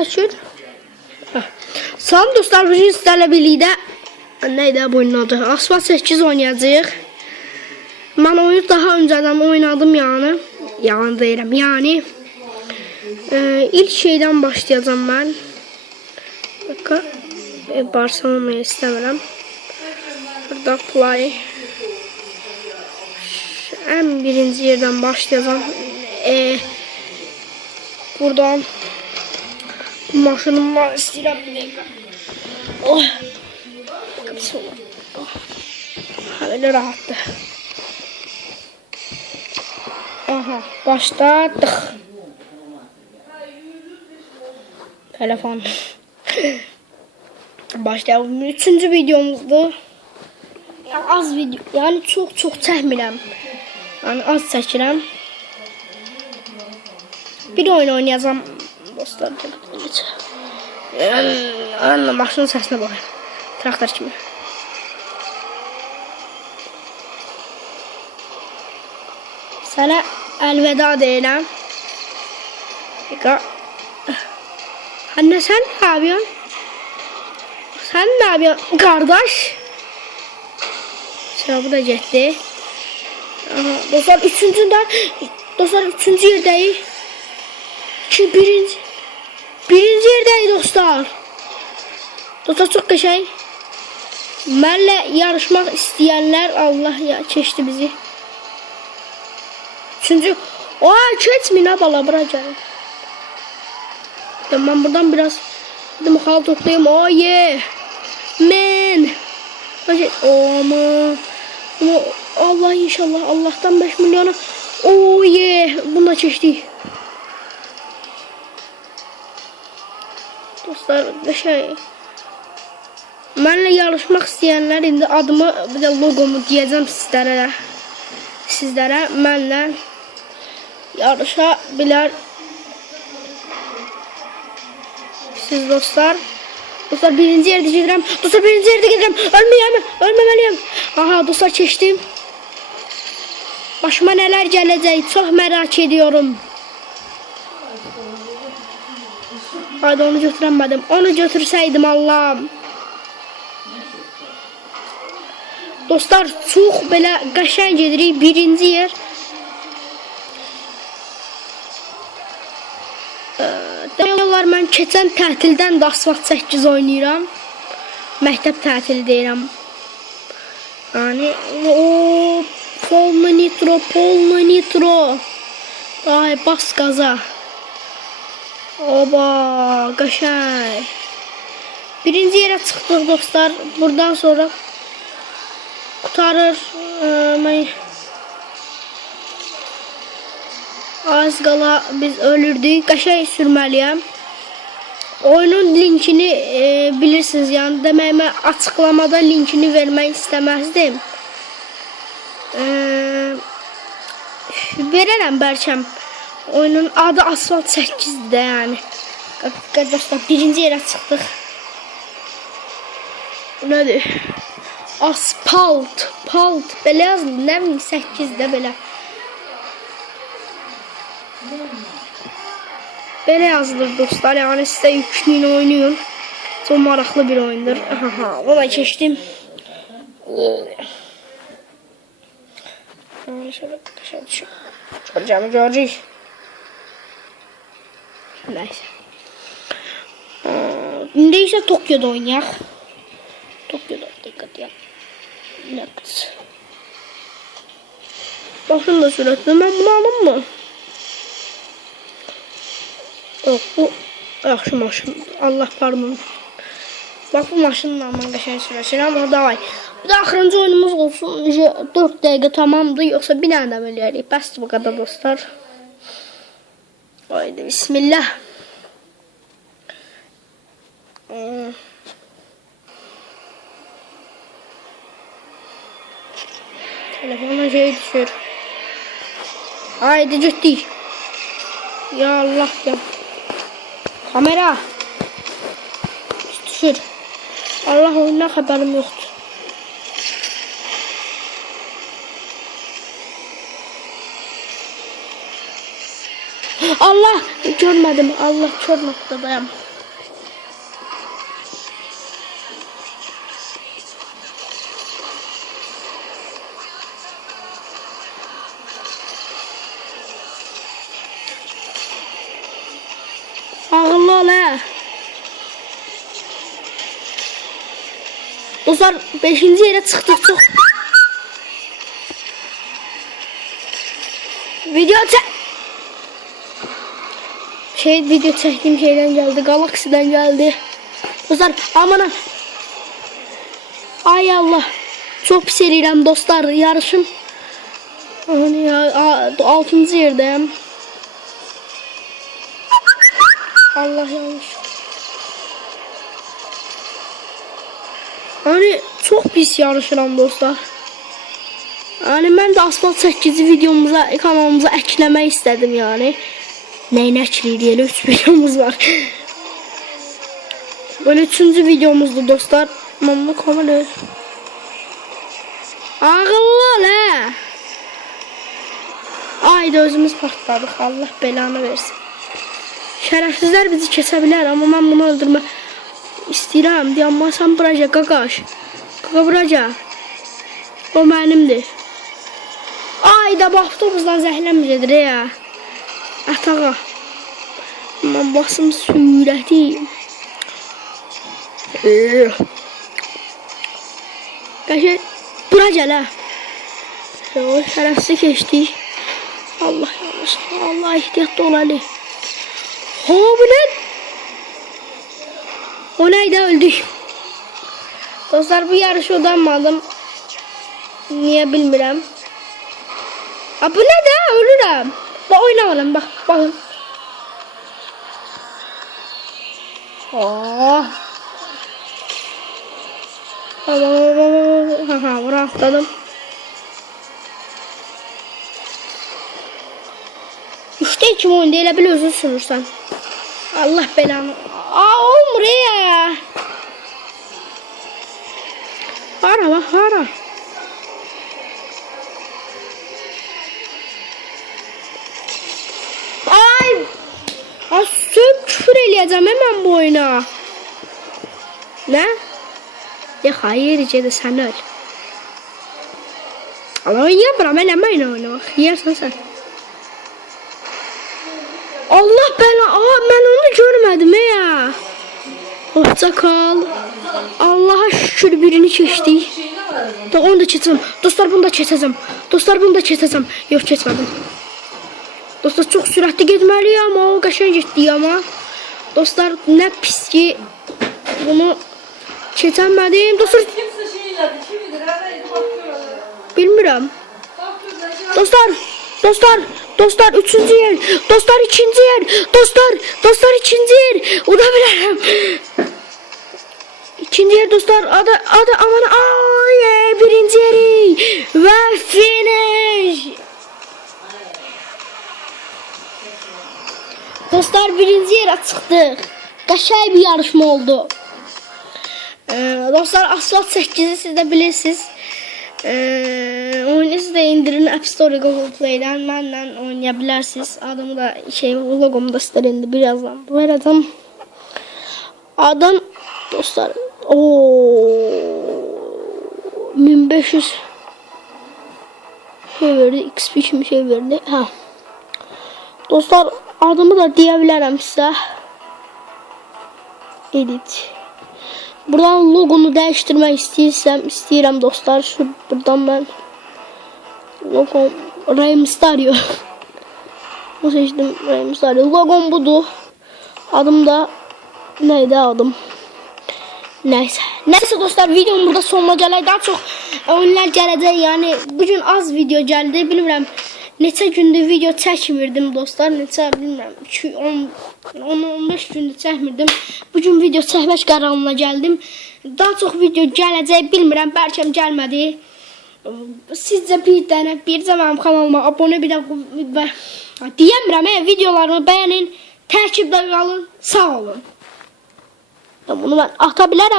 Kaçır. Salam dostlar, bugün sizlerle birlikte neydi bu oyunun adı? Asphalt 8 oynayacağıq. Ben oyunu daha önceden oynadım yani. Yalan deyirəm. Yani ilk şeyden başlayacağım ben. Bakın. Barcelona'yı istəmirəm. Burada play. En birinci yerden başlayacağım. Buradan maşınım var, istəyirəm bir dəqiqə. Oh. Böyle rahattı. Aha, başladık. Telefon. Başlayalım. 3-cü videomuzdu. Yani az video, yani çok çəkmirəm. Yani az çəkirəm. Bir oyun oynayacağım dostlar. Yani maşının sesine bakın. Traktör kimi. Sana elveda deyirəm. Anne sen ne yapıyorsun? Sen ne yapıyorsun kardeş? Sıra bu da getdi. Dostlar üçüncü yerdəyik. Birinci yerdəyik dostlar. Dostlar çok qəşəng. Mənlə yarışmaq istəyənlər, Allah ya keçdi bizi. Üçüncü. Keçmin ha bala, bura gəlin. Ben buradan biraz hal toplayayım. Oh yeah. Man. Ama Allah inşallah Allah'tan 5 milyona. Oh yeah. Bunu da keçdik. Dostlar şey. Mənlə yarışmaq istəyənlər indi adımı bir də logomu deyəcəm sizlərə. Mənlə yarışa bilər. Siz dostlar. Dostlar birinci yerde gedirəm. Dostlar birinci yerde gedirəm. Ölməməliyəm. Aha dostlar keçdim. Başıma neler gelecek çok merak ediyorum. Haydi onu götüremedim. Onu götürseydim Allah'ım. Dostlar çok belə qəşəng gedirik. Birinci yer. Deyirlər mən keçən tətildən də Asphalt 8 oynayıram. Məktəb tətili deyirəm. Yani Polna nitro. Ay bas gaza. Oba qəşəng. Birinci yerə çıxdıq dostlar. Buradan sonra kurtarır. Az qala biz ölürdük. Qəşəng sürməliyəm. Oyunun linkini bilirsiniz. Yani deməyimə açıqlamada linkini vermək istəməzdim. Verərəm bəlkəm. Oyunun adı Asphalt 8'də yani. Dostlar birinci yerə çıxdıq. Nədir? Asphalt. Belə yazılır. Nə bilim 8'də belə. Belə yazılır dostlar. Yani sizə yükləyin oynayın. Çok maraqlı bir oyundur. O da keçdim. Şöyle görəcəyik. Neyse. İndi isə Tokyo'da oynayaq. Tokyo'da dikkat ya. Next. Bakın da sürətli. Ben bunu alım mı? Yok bu yaxşı maşın. Allah pardon. Bak bu maşınla mən qəşəng sürəşirəm ama davay. Bir de axırıncı oyunumuz olsun. 4 dəqiqə tamamdır. Yoksa bir dənə də eləyərik. Bəsdir bu qədər dostlar. Haydi bismillah. Telefona şey düşür. Haydi ciddi. Ya Allah ya. Kamera. Düşür. Allah oyundan haberim yoktu. Allah görmedim. Allah kör noktadayım. Dostlar 5-ci yerə çıxdıq. Video çəkdiyim şeydən gəldi. Galaxy'dən gəldi. Dostlar amanın. Ay Allah. Çox pis eləyirəm dostlar. Yarışım. 6-cı yerdəyəm. Allah yanlış. Hani çok pis yarışıram dostlar. Yani mən də Asfalt 8-ci videomuza, kanalımıza əkləmək istədim yani. Nəyini əkləyir elə 3 videomuz var. Böyle 3-cü videomuzdur dostlar. Mamma kamera. Ağıllı ol hə. Ayda özümüz partladıq. Allah belanı versin. Şərəfsizlər bizi kesə bilər, amma mən bunu öldürmək istəyirəm. Amma sən buraca qaqaş. Qaqa buraca. O mənimdir. Ayda bu avtobusdan zəhləmir ya. Atağa. Mən basım sürəti. Qəşək buraca lə. O şərəfsiz keçdik. Allah yanlış. Allah ehtiyatlı olalım. Ha bu ne? O neydi öldük. Dostlar bu yarışı odanmadım. Niye bilmirəm. Bu ne de ölürəm. Bak oynayalım bak bakın. Oh. Haha bura atladım. İşte kim oyunda elə bil özün sürürsən. Allah belanı. Olmur ya. Hara bak hara. Ay. Sök küfür eləyəcəm hemen bu oyuna. Ne? Ya hayır de sen öl. Allah oynayamıram eləmə oynamaq. Yersən sen. Allah bela, ben onu görmedim ya. Hoşça kal. Allah'a şükür birini keçdik. Onu da keçeceğim. Dostlar bunu da keçeceğim. Dostlar bunu da keçeceğim. Yok keçmedim. Dostlar çok süratli getməliyəm ama o qəşəng getdi ama. Dostlar ne pis ki bunu keçəmədim. Dostlar bilmirəm. Dostlar 3-cü yer. Dostlar 2-ci yer. Dostlar 2-ci yer. O da bilərəm. 2-ci yer dostlar. Adı aman ay 1-ci yeri. Və finish. Dostlar 1-ci yerə çıxdıq. Qəşəng bir yarışma oldu. Dostlar Asfalt 8-i siz də bilirsiniz. Oyunu siz de indirin App Store, Google Play'den benden oynayabilirsiniz. Adımı da logomu da size indi birazdan vereceğim. Adam dostlar 1500 şey verdi, XP kimi şey verdi. Ha. Dostlar adımı da diyebilirim size. Edit. Buradan logonu değiştirmek istəyirəm dostlar. Buradan ben logo Rey Mysterio. Bu seçtim Rey Mysterio. Logom budur. Adım da neydi adım? Neyse dostlar videom burada sonuna gələk. Daha çox oyunlar gələcək. Yani bugün az video gəldi. Bilmirəm neçə gündür video çəkmirdim dostlar. Neçə bilmirəm 10-15 gündür çəkmirdim. Bugün video çəkmək qərarına gəldim. Daha çox video gələcək bilmirəm. Bəlkə gəlmədi. Sizcə bir dənə mənim kanalıma abunə bir də deyəmirəm. Videolarımı bəyənin. Takipdə qalın. Sağ olun. Bunu mən ata bilərəm.